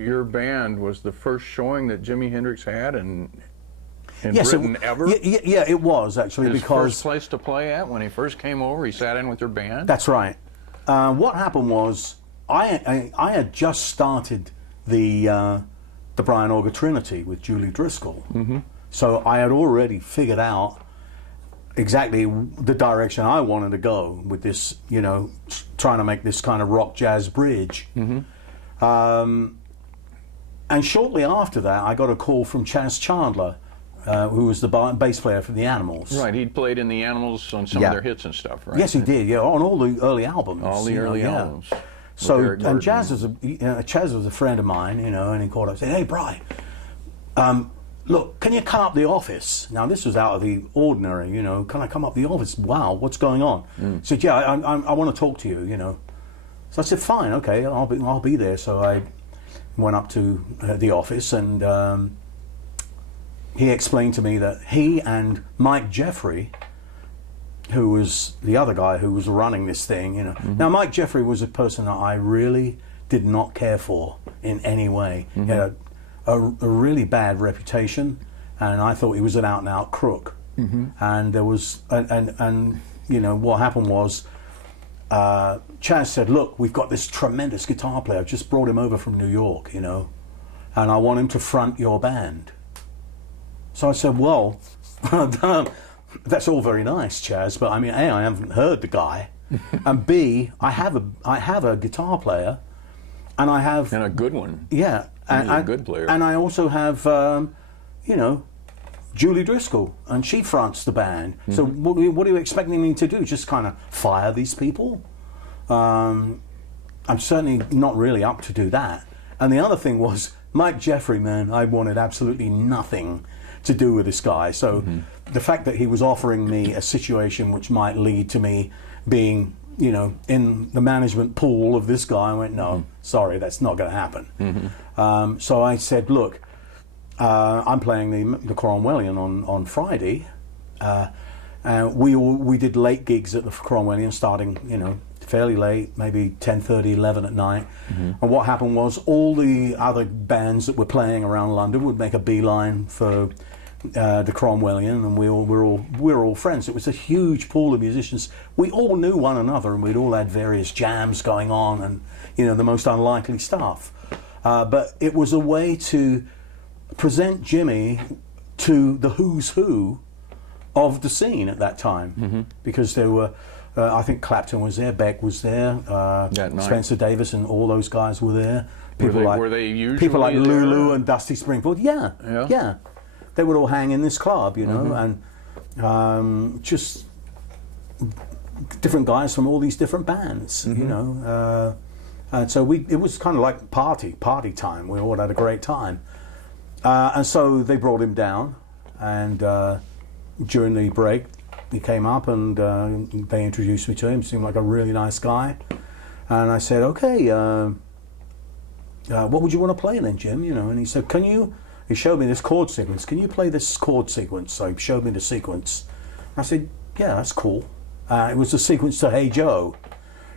your band was the first showing that Jimi Hendrix had in Yes, Britain ever? Yeah, it was actually, His because first place to play at when he first came over, he sat in with your band? that's right. What happened was I had just started the Brian Auger Trinity with Julie Driscoll, so I had already figured out exactly the direction I wanted to go with this, you know, trying to make this kind of rock jazz bridge. And shortly after that, I got a call from Chaz Chandler, who was the bass player for the Animals. Right, he'd played in the Animals on some of their hits and stuff, right? Yes, he did. Yeah, on all the early albums. All the early albums. So, and Chaz was a friend of mine, you know, and he called up and said, "Hey, Bri, look, can you come up the office?" Now, this was out of the ordinary, you know. "Can I come up the office?" "Wow, what's going on?" He said, "Yeah, I want to talk to you, you know." So I said, "Fine, okay, I'll be there." So I went up to the office, and he explained to me that he and Mike Jeffrey, who was the other guy who was running this thing, you know. Now, Mike Jeffrey was a person that I really did not care for in any way. He had a really bad reputation, and I thought he was an out-and-out crook. And there was, and you know, what happened was, Chaz said, "Look, we've got this tremendous guitar player. I've just brought him over from New York, you know, and I want him to front your band." So I said, "Well, that's all very nice, Chaz, but I mean, A, I haven't heard the guy, and B, I have a guitar player, and I have a good one." Yeah, and a good player. And I also have, you know, Julie Driscoll, and she fronts the band. So what are you expecting me to do? Just kind of fire these people? I'm certainly not really up to do that. And the other thing was, Mike Jeffrey, man, I wanted absolutely nothing to do with this guy. So the fact that he was offering me a situation which might lead to me being, you know, in the management pool of this guy, I went, "No, sorry, that's not going to happen." So I said, "Look, I'm playing the Cromwellian on Friday. We did late gigs at the Cromwellian, starting, you know, fairly late, maybe 10:30, 11 at night. And what happened was all the other bands that were playing around London would make a beeline for the Cromwellian, and we're all friends. It was a huge pool of musicians. We all knew one another, and we'd all had various jams going on, and, you know, the most unlikely stuff. But it was a way to present Jimmy to the who's who of the scene at that time, because there were, I think Clapton was there, Beck was there, Spencer Davis, and all those guys were there. Were they usually people like there? Lulu and Dusty Springfield? Yeah. They would all hang in this club, you know, and just different guys from all these different bands, you know. And so it was kind of like party time. We all had a great time. And so they brought him down, and during the break, he came up and they introduced me to him. Seemed like a really nice guy. And I said, "Okay, what would you want to play then, Jim?" You know, and he said, he showed me this chord sequence. "Can you play this chord sequence?" So he showed me the sequence. I said, "Yeah, that's cool." It was the sequence to Hey Joe.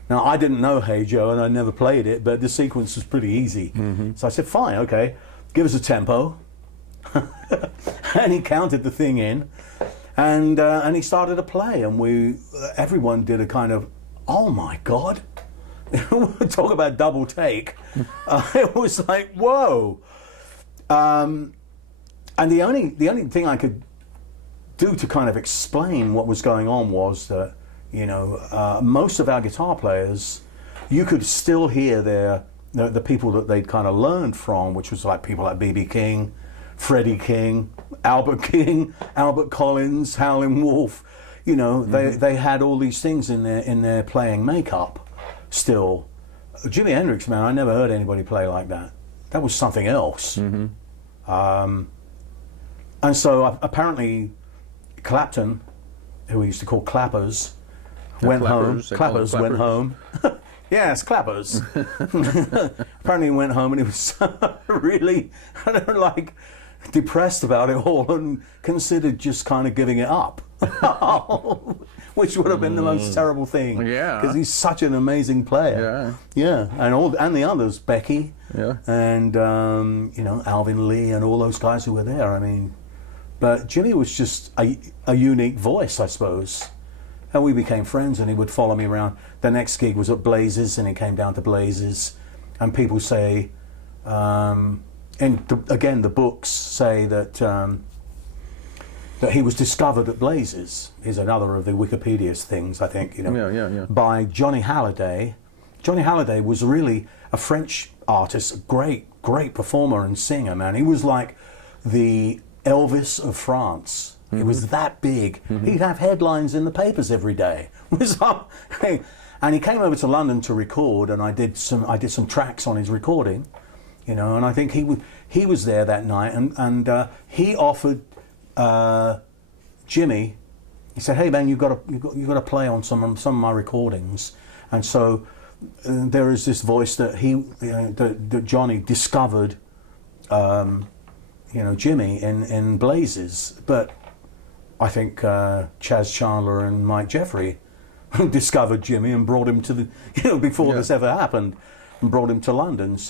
Now, I didn't know Hey Joe, and I never played it, but the sequence was pretty easy. So I said, "Fine, okay, give us a tempo." And he counted the thing in, and he started to play, and everyone did a kind of, "Oh my God." Talk about double take. It was like, whoa. And the only thing I could do to kind of explain what was going on was that, you know, most of our guitar players, you could still hear the people that they'd kind of learned from, which was like people like B.B. King, Freddie King, Albert Collins, Howlin' Wolf. You know, they had all these things in their playing makeup still. Jimi Hendrix, man, I never heard anybody play like that. That was something else. And so apparently Clapton, who we used to call Clappers, went home. Clappers went home. Yes, Clappers. Apparently he went home and he was really, I don't know, like, depressed about it all and considered just kind of giving it up. Which would have been the most terrible thing. Yeah. Because he's such an amazing player. Yeah. Yeah, and the others, Becky, Yeah. and Alvin Lee, and all those guys who were there. I mean, but Jimmy was just a unique voice, I suppose. And we became friends, and he would follow me around. The next gig was at Blazes, and he came down to Blazes, and people say, again, the books say that that he was discovered at Blazes. Is another of the Wikipedia's things, I think. Yeah. By Johnny Hallyday. Johnny Hallyday was really a French artist, a great performer and singer, man. He was like the Elvis of France. He was that big. He'd have headlines in the papers every day. And he came over to London to record, and I did some tracks on his recording, and I think he was there that night, and he offered Jimmy. He said, "Hey man, you got to play on some of my recordings." And so there is this voice that that Johnny discovered, Jimmy in Blazes, but I think Chaz Chandler and Mike Jeffrey discovered Jimmy and brought him to before this ever happened, and brought him to London. So